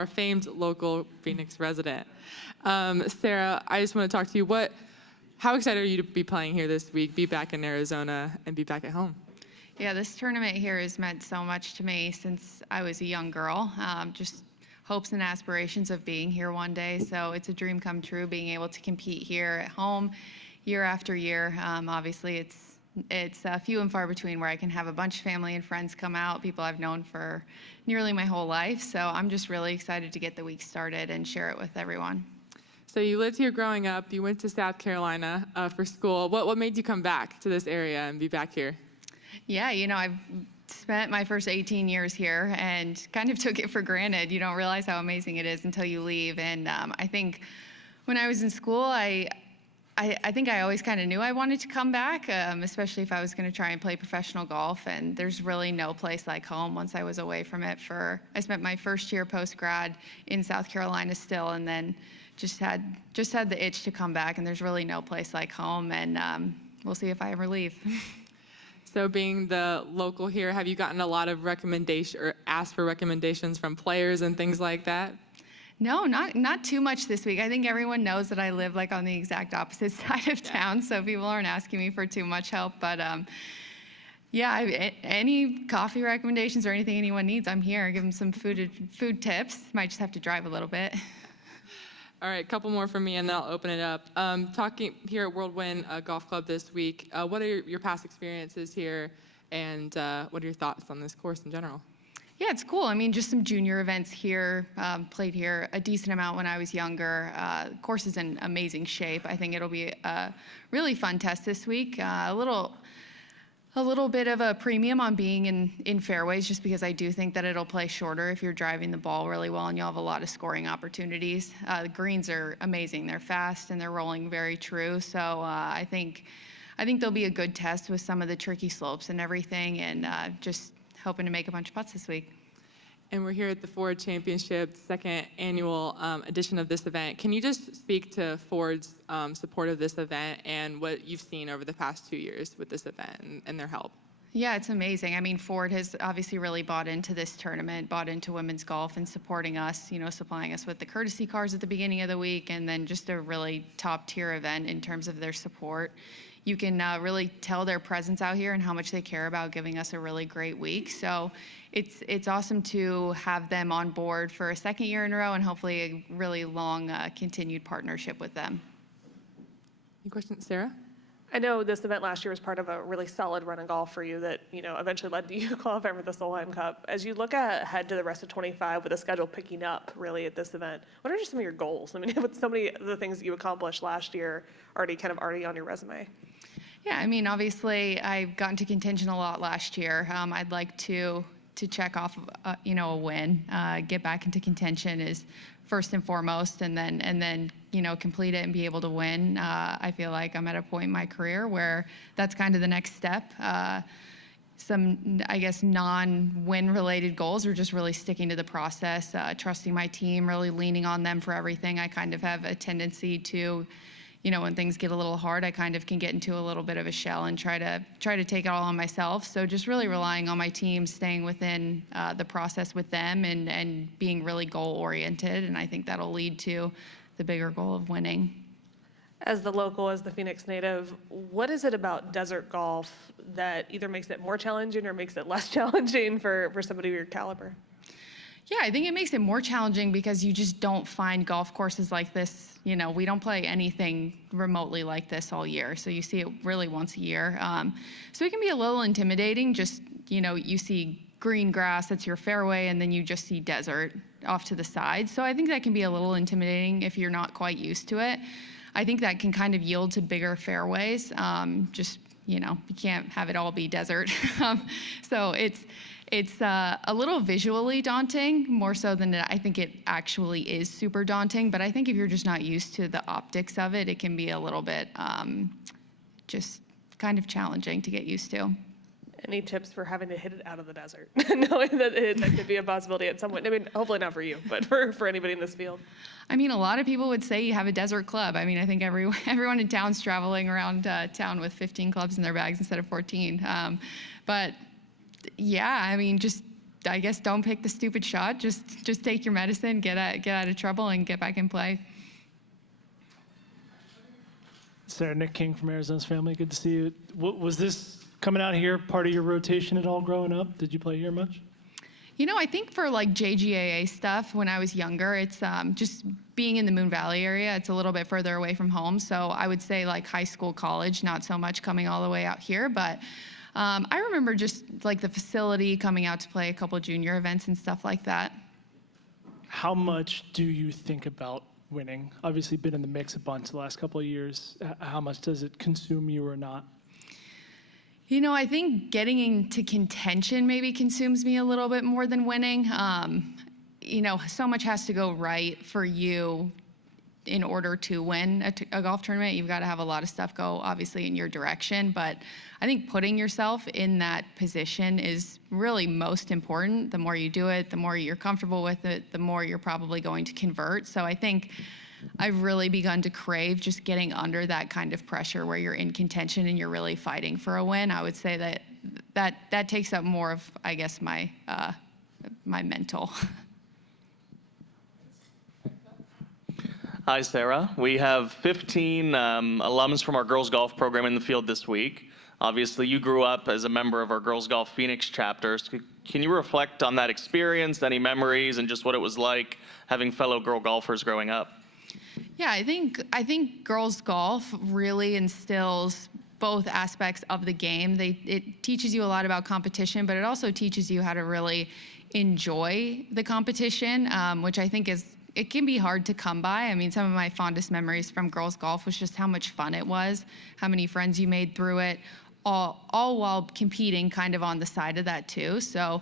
our famed local Phoenix resident. Sarah, I just want to talk to you. How excited are you to be playing here this week, be back in Arizona, and be back at home? Yeah, this tournament here has meant so much to me since I was a young girl. Just hopes and aspirations of being here one day. So it's a dream come true, being able to compete here at home year after year. Obviously, it's few and far between where I can have a bunch of family and friends come out, people I've known for nearly my whole life. So I'm just really excited to get the week started and share it with everyone. So you lived here growing up. You went to South Carolina for school. What made you come back to this area and be back here? Yeah, I've spent my first 18 years here and kind of took it for granted. You don't realize how amazing it is until you leave. And I think when I was in school, I think I always kind of knew I wanted to come back, especially if I was going to try and play professional golf. And there's really no place like home once I was away from it. I spent my first year post-grad in South Carolina still, and then just had the itch to come back. And there's really no place like home. And we'll see if I ever leave. So being the local here, have you gotten a lot of asked for recommendations from players and things like that? No, not too much this week. I think everyone knows that I live like on the exact opposite side of town, so people aren't asking me for too much help. But yeah, any coffee recommendations or anything anyone needs, I'm here. Give them some food tips. Might just have to drive a little bit. All right, a couple more from me, and then I'll open it up. Talking here at Whirlwind Golf Club this week, what are your past experiences here, and what are your thoughts on this course in general? Yeah, it's cool. I mean, just some junior events here, played here a decent amount when I was younger. The course is in amazing shape. I think it'll be a really fun test this week. A little bit of a premium on being in fairways, just because I do think that it'll play shorter if you're driving the ball really well and you'll have a lot of scoring opportunities. The greens are amazing. They're fast and they're rolling very true. So I think there'll be a good test with some of the tricky slopes and everything, and just hoping to make a bunch of putts this week. And we're here at the Ford Championship, second annual edition of this event. Can you just speak to Ford's support of this event and what you've seen over the past 2 years with this event and their help? Yeah, it's amazing. I mean, Ford has obviously really bought into this tournament, bought into women's golf, and supporting us, supplying us with the courtesy cars at the beginning of the week, and then just a really top-tier event in terms of their support. You can really tell their presence out here and how much they care about giving us a really great week. So it's awesome to have them on board for a second year in a row, and hopefully a really long continued partnership with them. Any questions, Sarah? I know this event last year was part of a really solid run of golf for you that eventually led to you qualifying for the Solheim Cup. As you look ahead to the rest of 25 with the schedule picking up really at this event, what are just some of your goals? I mean, with so many of the things that you accomplished last year already on your resume. Yeah, I mean, obviously I've gotten to contention a lot last year. I'd like to check off a win. Get back into contention is first and foremost, and then complete it and be able to win. I feel like I'm at a point in my career where that's kind of the next step. Some, I guess, non-win related goals are just really sticking to the process, trusting my team, really leaning on them for everything. I kind of have a tendency to, when things get a little hard, I kind of can get into a little bit of a shell and try to take it all on myself. So just really relying on my team, staying within the process with them, and being really goal oriented. And I think that'll lead to the bigger goal of winning. As the local, as the Phoenix native, what is it about desert golf that either makes it more challenging or makes it less challenging for somebody of your caliber? Yeah, I think it makes it more challenging because you just don't find golf courses like this. We don't play anything remotely like this all year. So you see it really once a year. So it can be a little intimidating. Just, you see green grass, that's your fairway, and then you just see desert off to the side. So I think that can be a little intimidating if you're not quite used to it. I think that can kind of yield to bigger fairways. You can't have it all be desert. So it's a little visually daunting, more so than I think it actually is super daunting. But I think if you're just not used to the optics of it, it can be a little bit just kind of challenging to get used to. Any tips for having to hit it out of the desert, knowing that that could be a possibility at some point? I mean, hopefully not for you, but for anybody in this field. I mean, a lot of people would say you have a desert club. I mean, I think everyone in town's traveling around town with 15 clubs in their bags instead of 14. But yeah, I mean, just I guess don't pick the stupid shot. Just take your medicine, get out of trouble, and get back and play. Sarah, Nick King from Arizona's Family. Good to see you. Was this coming out here part of your rotation at all growing up? Did you play here much? You know, I think for like JGAA stuff, when I was younger, it's just being in the Moon Valley area. It's a little bit further away from home. So I would say like high school, college, not so much coming all the way out here. But I remember just like the facility, coming out to play a couple junior events and stuff like that. How much do you think about winning? Obviously been in the mix a bunch the last couple of years. How much does it consume you or not? You know, I think getting into contention maybe consumes me a little bit more than winning. You know, so much has to go right for you in order to win a golf tournament. You've got to have a lot of stuff go, obviously, in your direction. But I think putting yourself in that position is really most important. The more you do it, the more you're comfortable with it, the more you're probably going to convert. So I think I've really begun to crave just getting under that kind of pressure where you're in contention and you're really fighting for a win. I would say that takes up more of, I guess, my mental. Hi, Sarah. We have 15 alums from our girls golf program in the field this week. Obviously, you grew up as a member of our girls golf Phoenix chapters. Can you reflect on that experience, any memories, and just what it was like having fellow girl golfers growing up? Yeah, I think girls golf really instills both aspects of the game. It teaches you a lot about competition, but it also teaches you how to really enjoy the competition, which I think it can be hard to come by. I mean, some of my fondest memories from girls golf was just how much fun it was, how many friends you made through it, all while competing kind of on the side of that too. So,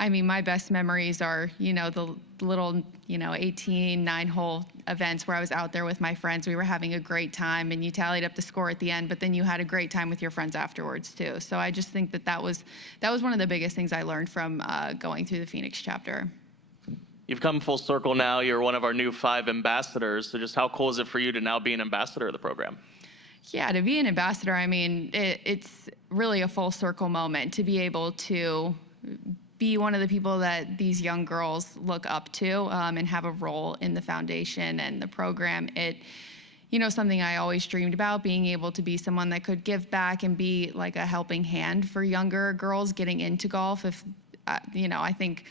I mean, my best memories are, you know, the little, 18, 9-hole events where I was out there with my friends. We were having a great time, and you tallied up the score at the end, but then you had a great time with your friends afterwards too. So I just think that was one of the biggest things I learned from going through the Phoenix chapter. You've come full circle now. You're one of our new 5 ambassadors. So just how cool is it for you to now be an ambassador of the program? Yeah, to be an ambassador, I mean, it's really a full circle moment to be able to be one of the people that these young girls look up to and have a role in the foundation and the program. Something I always dreamed about, being able to be someone that could give back and be like a helping hand for younger girls getting into golf. I think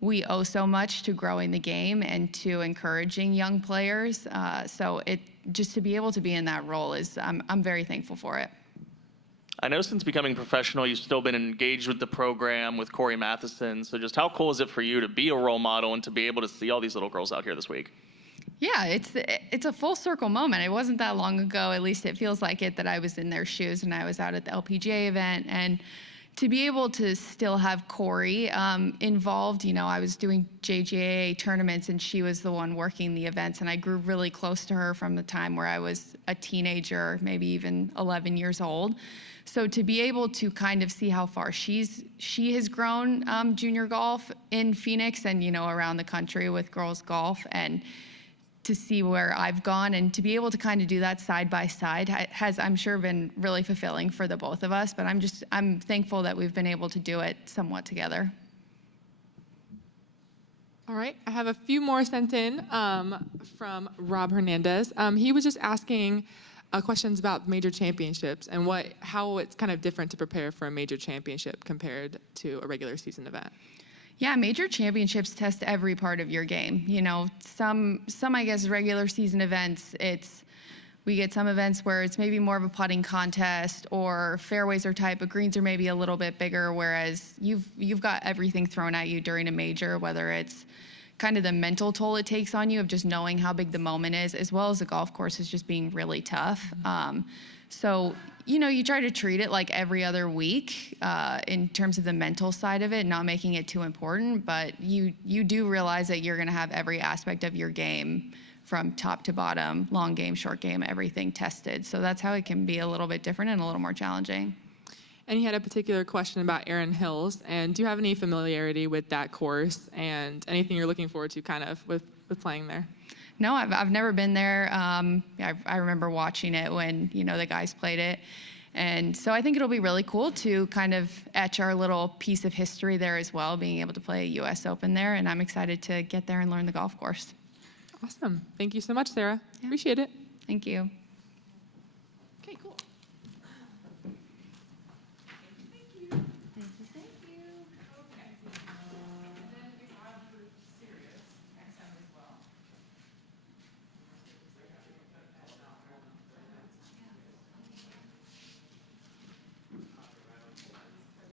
we owe so much to growing the game and to encouraging young players. So just to be able to be in that role I'm very thankful for it. I know since becoming professional, you've still been engaged with the program with Corey Matheson. So just how cool is it for you to be a role model and to be able to see all these little girls out here this week? Yeah, it's a full circle moment. It wasn't that long ago, at least it feels like it, that I was in their shoes and I was out at the LPGA event. And to be able to still have Corey involved, I was doing JGAA tournaments and she was the one working the events, and I grew really close to her from the time where I was a teenager, maybe even 11 years old. So to be able to kind of see how far she has grown junior golf in Phoenix and, around the country with girls golf, and to see where I've gone and to be able to kind of do that side by side has, I'm sure, been really fulfilling for the both of us. But I'm thankful that we've been able to do it somewhat together. All right, I have a few more sent in from Rob Hernandez. He was just asking questions about major championships and how it's kind of different to prepare for a major championship compared to a regular season event. Yeah, major championships test every part of your game. Some I guess regular season events, we get some events where it's maybe more of a putting contest or fairways are tight, but greens are maybe a little bit bigger, whereas you've got everything thrown at you during a major, whether it's kind of the mental toll it takes on you of just knowing how big the moment is, as well as the golf course is just being really tough. So you try to treat it like every other week in terms of the mental side of it, not making it too important, but you do realize that you're going to have every aspect of your game from top to bottom, long game, short game, everything tested. So that's how it can be a little bit different and a little more challenging. And he had a particular question about Erin Hills. And do you have any familiarity with that course and anything you're looking forward to kind of with playing there? No, I've never been there. I remember watching it when, the guys played it. And so I think it'll be really cool to kind of etch our little piece of history there as well, being able to play a U.S. Open there. And I'm excited to get there and learn the golf course. Awesome. Thank you so much, Sarah. Yeah. Appreciate it. Thank you. Okay, cool.